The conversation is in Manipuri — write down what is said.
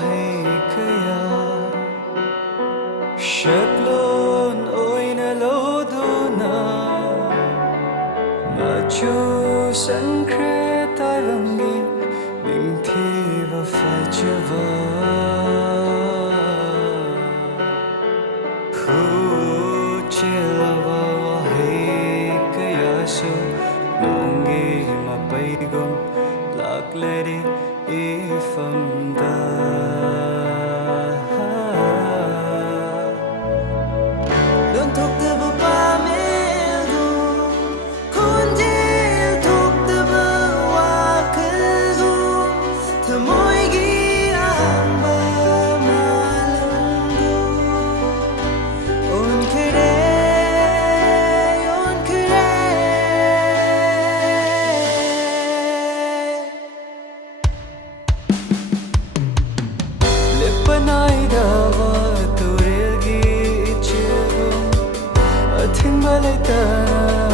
hay kaya shaklon oina loduna machu sankre tai vangi bingthi va fajwa hu chilwa hay kaya so nonge mapaigum lakleri ifamda lon thok de ba mel du kunjil thok de ba wa kzu thamoy gi amba malam du on kare Panay dawa turil gi ichigum athing balay tara